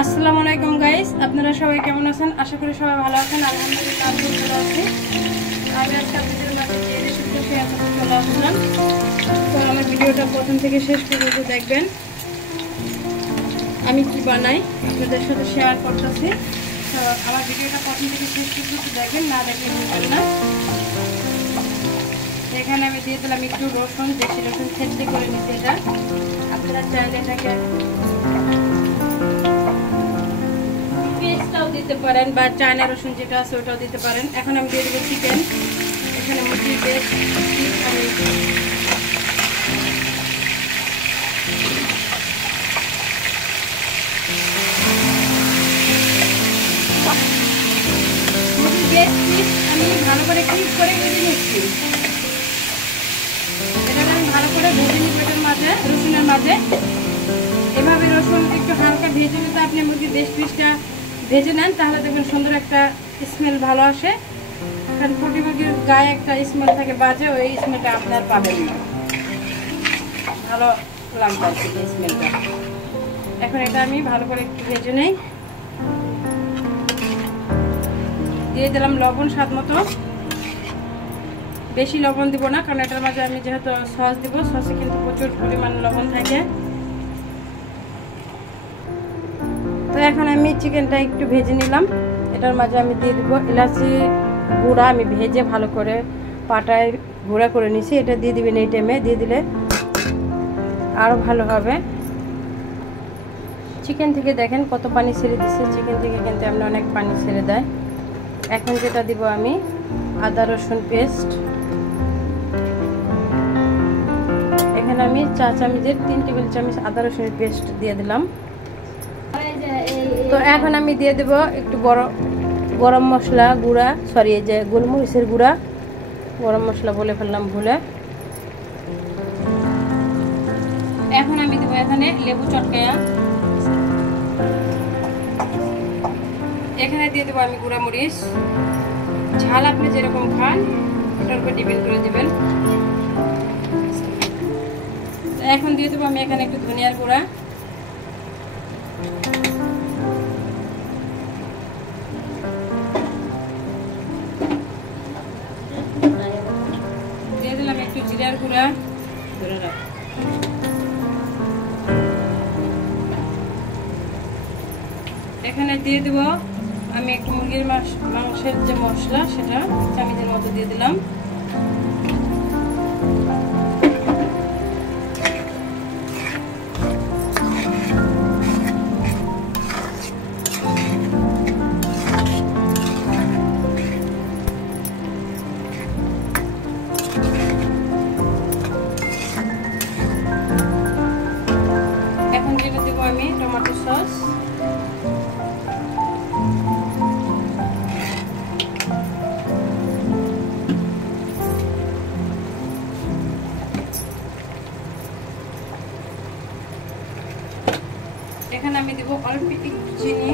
আসসালামু আলাইকুম গাইস, আপনারা সবাই কেমন আছেন? আশা করি সবাই ভালো আছেন। আলহামদুলিল্লাহ আমি ভালো আছি। আমি আজকে আপনাদের মাঝে যে রেসিপিটা শেয়ার করতে চলে আসলাম। তো আমার ভিডিওটা প্রথম থেকে শেষ পর্যন্ত দেখবেন। আমি কি বানাই আপনাদের সাথে শেয়ার করতেছি। তো আমার ভিডিওটা প্রথম থেকে শেষ পর্যন্ত দেখবেন, না দেখলে বুঝবেন না। এখানে আমি দিয়ে দিলাম একটু রসুন, দেশি রসুন থেতলে করে নিতে। এটা আপনারা চাইলে এটাকে পেস্টটাও দিতে পারেন বা চায়না রসুন যেটা আছে ওটাও দিতে পারেন। এখন আমি দিয়ে দেবো চিকেন। এখানে মুরগির পেস্ট আমি ভালো করে ক্লিক করে ভেজে নিচ্ছি। এটাকে আমি ভালো করে ভেজে নিব এটার মাঝে, রসুনের মাঝে। এভাবে রসুন একটু হালকা ভেজে নিতে আপনি মুরগির বেশ পিসটা ভেজে নেন, তাহলে দেখবেন সুন্দর একটা স্মেল ভালো আসে। কারণ পোটি মুরগির গায়ে একটা স্মেল থাকে বাজে, ওই স্মেলটা আপনার পাবেন না, ভালো লাগবে আর কি স্মেলটা। এখন এটা আমি ভালো করে একটু ভেজে নেই। দিয়ে দিলাম লবণ স্বাদ মতো। বেশি লবণ দিব না, কারণ এটার মাঝে আমি যেহেতু সস দিব, সসে কিন্তু প্রচুর পরিমাণ লবণ থাকে। তো এখন আমি চিকেনটা একটু ভেজে নিলাম। এটার মাঝে আমি দিয়ে দেবো এলাচি গুঁড়া। আমি ভেজে ভালো করে পাটায় গুঁড়া করে নিছি। এটা দিয়ে দিবেন এই টাইমে, দিয়ে দিলে আরও ভালো হবে। চিকেন থেকে দেখেন কত পানি ছেড়ে দিচ্ছে। চিকেন থেকে কিন্তু এমনি অনেক পানি ছেড়ে দেয়। এখন যেটা দিব আমি আদা রসুন পেস্ট। এখানে আমি 4 চামচের 3 টেবিল চামচ আদা রসুনের পেস্ট দিয়ে দিলাম। তো এখন আমি দিয়ে দেব একটু গরম মশলা গুঁড়া, সরি এই যে গোলমরিচের গুঁড়া, গরম মশলা বলে ফেললাম ভুলে। এখন আমি দেবো এখানে লেবু চটকায়া। এখানে দিয়ে দেবো আমি গুঁড়া মরিচ। ঝাল আপনি যেরকম খান ওটার উপর ডিপেন্ড করে দেবেন। এখন দিয়ে দেবো আমি এখানে একটু ধনিয়ার গুঁড়া। দিয়ে দিলাম একটু জিরার গুঁড়া। এখানে দিয়ে দেব আমি একটু মুরগির মাংসের যে মশলা সেটা চামচের মতো দিয়ে দিলাম। এখন যেটা দেবো আমি টমেটো সস। এখানে আমি দেব অল্প একটু চিনি।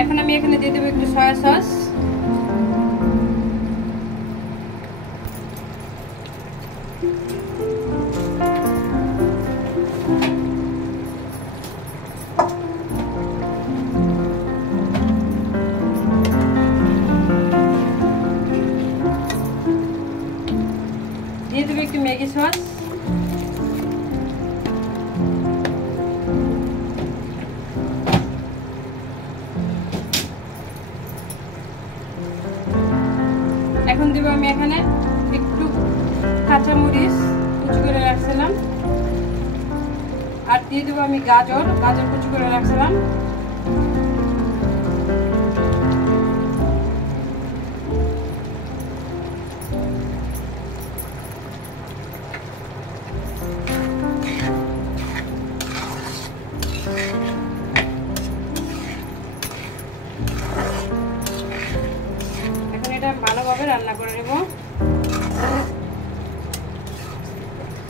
এখন আমি এখানে দিয়ে দেবো একটু সয়া সস। দিয়ে দেবো একটু ম্যাগি সস। এখন দেবো আমি এখানে একটু কাঁচামরিচ কুচি করে রাখছিলাম, আর দিয়ে দেবো আমি গাজর কুচি করে রাখছিলাম। ভালোভাবে রান্না করে নেব।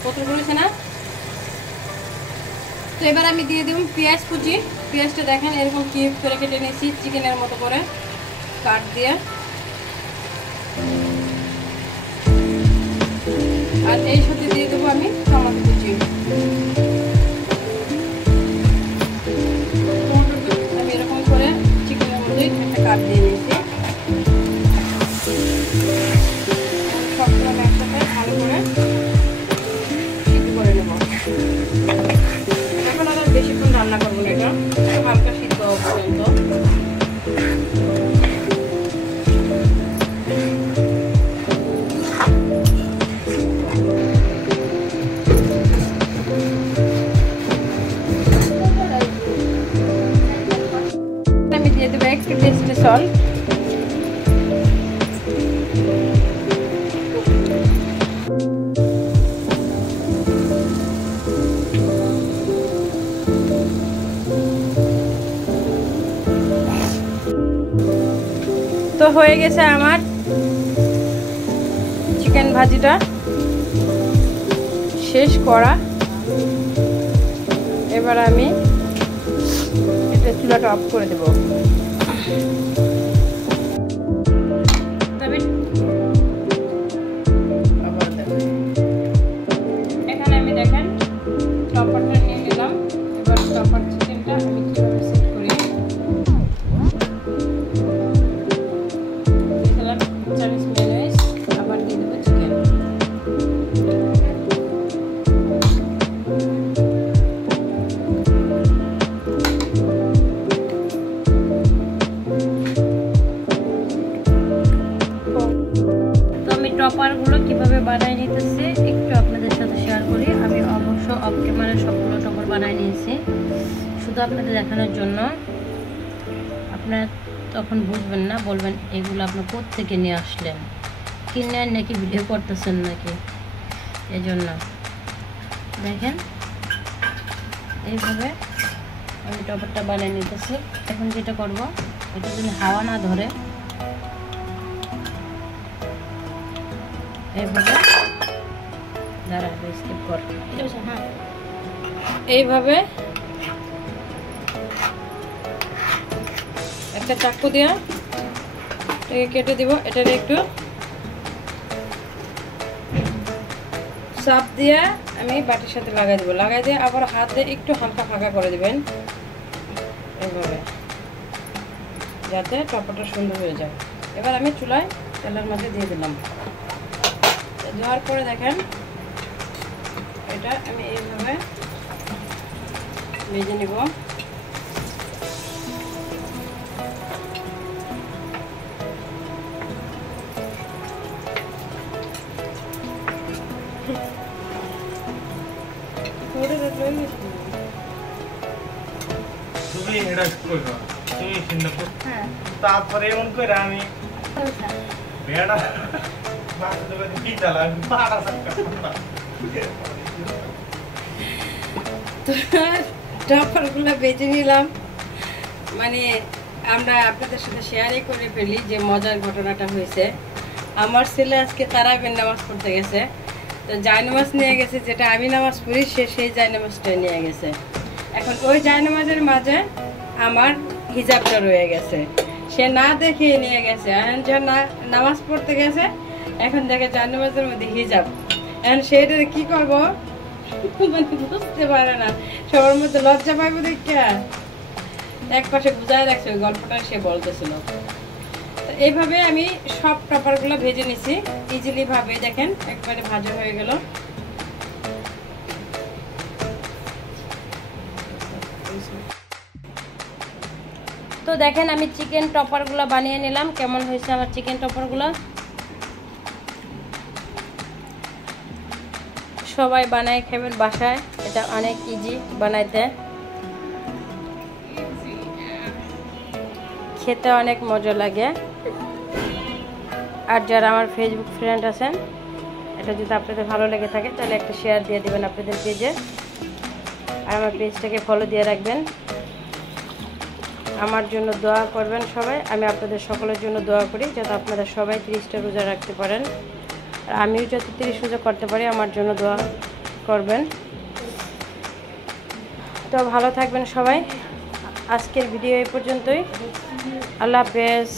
কত করেছে না? তো এবার আমি দিয়ে দেব পেঁয়াজ কুচি। পেঁয়াজটা দেখেন এরকম কিউব করে কেটে নিয়েছি চিকেনের মতো করে কাট দিয়ে। আর এই সাথে দিয়ে দেবো আমি টমেটো কুচি। আমি এরকম করে চিকেনের মধ্যে একটা কাট দিয়ে নিয়েছি। সবগুলো আমি একসাথে ভালো করে সিদ্ধ করে নেব। এখন আর বেশিক্ষণ রান্না করবো না, এটা হালকা সিদ্ধ পর্যন্ত। আমি দিয়ে দেবো একটু টেস্টে সল্ট। তো হয়ে গেছে আমার চিকেন ভাজিটা শেষ করা। এবার আমি এটা চুলাটা অফ করে দেব। এখানে আমি দেখেন টপারটা নিয়ে নিলাম। এবার টপার চিকেনটা আমি কিভাবে সেট করি, আবার দিয়ে দেবো চিকেন। টপারগুলো কিভাবে বানাই নিতেছি একটু আপনাদের সাথে শেয়ার করি। আমি অবশ্য অফ ক্যামেরায় সবগুলো টপার বানাই নিয়েছি শুধু আপনাদের দেখানোর জন্য। আপনারা তখন বুঝবেন না, বলবেন এগুলো আপনার কোত্থেকে নিয়ে আসলেন, কিনে নাকি ভিডিও করতেছেন নাকি, এই জন্য। দেখেন এইভাবে আমি টপারটা বানিয়ে নিতেছি। এখন যেটা করব, এটা যদি হাওয়া না ধরে এইভাবে স্কিপ কর, হ্যাঁ এইভাবে একটা চাকু দিয়ে কেটে দিব। এটার একটু চাপ দিয়ে আমি বাটির সাথে লাগাই দেবো। লাগাই দিয়ে আবার হাত দিয়ে একটু হালকা ফাঁকা করে দিবেন এইভাবে, যাতে টপারটা সুন্দর হয়ে যায়। এবার আমি চুলায় তেলের মধ্যে দিয়ে দিলাম। দেওয়ার পরে দেখেন এটা আমি এইভাবে ভেজে নিব। তারপরে এমন করে আমি বেড়া টপারগুলো বেজে নিলাম। মানে আমরা আপনাদের সাথে শেয়ারই করে ফেলি যে মজার ঘটনাটা হয়েছে। আমার ছেলে আজকে তারাবির নামাজ পড়তে গেছে, তো জায়নামাজ নিয়ে গেছে, যেটা আমি নামাজ পড়ি সে সেই জায়নামাজটা নিয়ে গেছে। এখন ওই জায়নামাজের মাঝে আমার হিজাবটা রয়ে গেছে, সে না দেখিয়ে নিয়ে গেছে। এখন যখন নামাজ পড়তে গেছে, এখন দেখে জায়নামাজের মধ্যে হিজাব। এখন সেটা কি করবো মানে বুঝতে পারে না, সবার মধ্যে লজ্জা পাইবো দেখে এক পাশে বুঝায় রাখছে। ওই গল্পটা সে বলতেছিল। এইভাবে আমি সব টপারগুলো ভেজে নিছি ইজিলি ভাবে। দেখেন একবারে ভাজা হয়ে গেল। তো দেখেন আমি চিকেন টপারগুলো বানিয়ে নিলাম। কেমন হয়েছে আমার চিকেন টপারগুলো? সবাই বানায় খাবেন বাসায়, এটা অনেক ইজি বানাইতে, খেতে অনেক মজা লাগে। আর যারা আমার ফেসবুক ফ্রেন্ড আছেন, এটা যদি আপনাদের ভালো লেগে থাকে তাহলে একটা শেয়ার দিয়ে দেবেন আপনাদের পেজে, আর আমার পেজটাকে ফলো দিয়ে রাখবেন। আমার জন্য দোয়া করবেন সবাই। আমি আপনাদের সকলের জন্য দোয়া করি যাতে আপনারা সবাই 30টা রোজা রাখতে পারেন, আর আমিও যাতে 30 রোজা করতে পারি আমার জন্য দোয়া করবেন। তো ভালো থাকবেন সবাই। আজকের ভিডিও এই পর্যন্তই। আল্লাহ হাফেজ।